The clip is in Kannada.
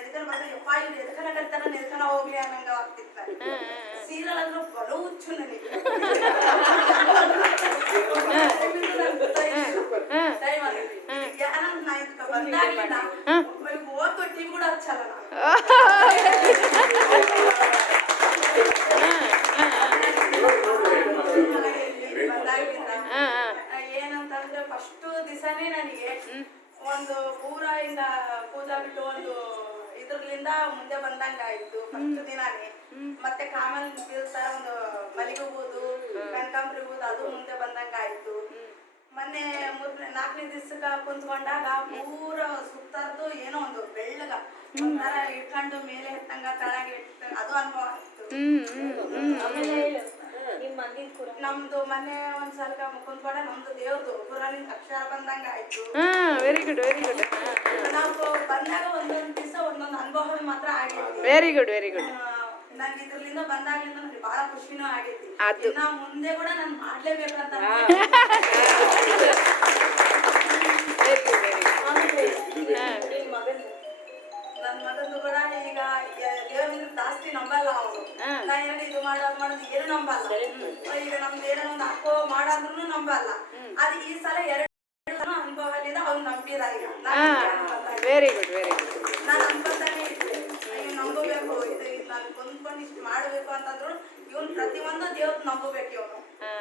ಎದಕನ ಬಂದ್ರೆ ಯಪ್ಪ ಇವ್ರು ಎದಕನ ಕರ್ತಾರ ಎದಕನ ಹೋಗ್ಲಿ ಅನ್ನಂಗ ಆಗ್ತಿತ್ತು. ಸೀರಿಯಲ್ ಅಂದ್ರೆ ಬಲು ಹುಚ್ಚು ನನಗೆ. ನಾ ಇದಕ್ಕೆ ಬಂದಾಗ್ಲಿ ಓದ್ಕೊ ಟಿವಿ ಕೂಡ ಹಚ್ಚಲ್ಲ ನಾನು. ಏನಂತಂದ್ರೆ ಫಸ್ಟ್ ದಿವಸನೇ ನನಗೆ ಒಂದು ಪೂರ ಹಿಂಗ ಕೂದಲ ಬಿಟ್ಟು ಒಂದು ಇದ್ರಲಿಂದ ಮುಂದೆ ಬಂದಂಗ ಆಯ್ತು ಫಸ್ಟ್ ದಿನಾನೇ. ಮತ್ತೆ ಕಾಮನ್ ಬೀಳ್ತಾ ಒಂದು ಮಲ್ಲಿಗೆ ಹೂವುದು ಕನಕಾಂಬರಿ ಹೂವುದು ಅದು ಮುಂದೆ ಬಂದಂಗ ಆಯ್ತು. ಮೊನ್ನೆ 4ನೇ ದಿವ್ಸಕ್ಕ ಕುಂತ್ಕೊಂಡಾಗ ಪೂರ ಸುತ್ತಾರ್ದು ಏನೋ ಒಂದು ಬೆಳ್ಳಗ ಒಂಥರ ಇಟ್ಕೊಂಡು ಮೇಲೆ ಎತ್ತಂಗ ತಳಗೆ ಅದು ಅನುಭವ ಆಯ್ತು. ನಮ್ದು ಮೊನ್ನೆ ಒಂದ್ಸಲ ಕುಂತ್ಕೊಂಡ ನಮ್ದು ದೇವ್ರದು ಪುರಾಣಿನ ಅಕ್ಷರ ಬಂದಂಗ ಆಯ್ತು. Very good very good. ನಾವು ಬಂದಾಗ ಒಂದೊಂದ್ ದಿವಸ ಒಂದೊಂದು ಅನುಭವ ಮಾತ್ರ ಆಗೈತಿ. Very good very good. ನಂಗೆ ಇದ್ರಲಿಂದ ಬಂದಾಗ್ಲಿಂದ ನನಗೆ ಬಹಳ ಖುಷಿನೂ ಆಗೈತಿ. ಇನ್ನ ಮುಂದೆ ಕೂಡ ನಾನು ಮಾಡ್ಲೇಬೇಕಂತ. ನನ್ನ ಮಗಂದು ಕೂಡ ಈಗ ದೇವ್ರ ಜಾಸ್ತಿ ನಂಬಲ್ಲ ಅವನು. ನಾ ಏನಾದ್ರು ಇದು ಮಾಡೋದು ಏನು ನಂಬಲ್ಲ. ಈಗ ನಮ್ದು ಏನೋ ಒಂದು ಹಾಕೋ ಮಾಡಾದ್ರೂ ನಂಬಲ್ಲ. ಅದು ಈ ಸಲ 2 ಅನುಭವದಿಂದ ಅವ್ನು ನಂಬಿದ. ಈಗ ವೆರಿ ಗುಡ್ ವೆರಿ ಗುಡ್. ನಾನು ಅನ್ಕೊಂತಾನೆ ಇದ್ದೆ ನಂಬಬೇಕು ಇದು ನಾನು ಕೊಂದ್ಕೊಂಡು ಇಷ್ಟು ಮಾಡಬೇಕು ಅಂತಂದ್ರು ಇವನು ಪ್ರತಿಯೊಂದು ದೇವ್ರು ನಂಬಬೇಕು ಇವನು.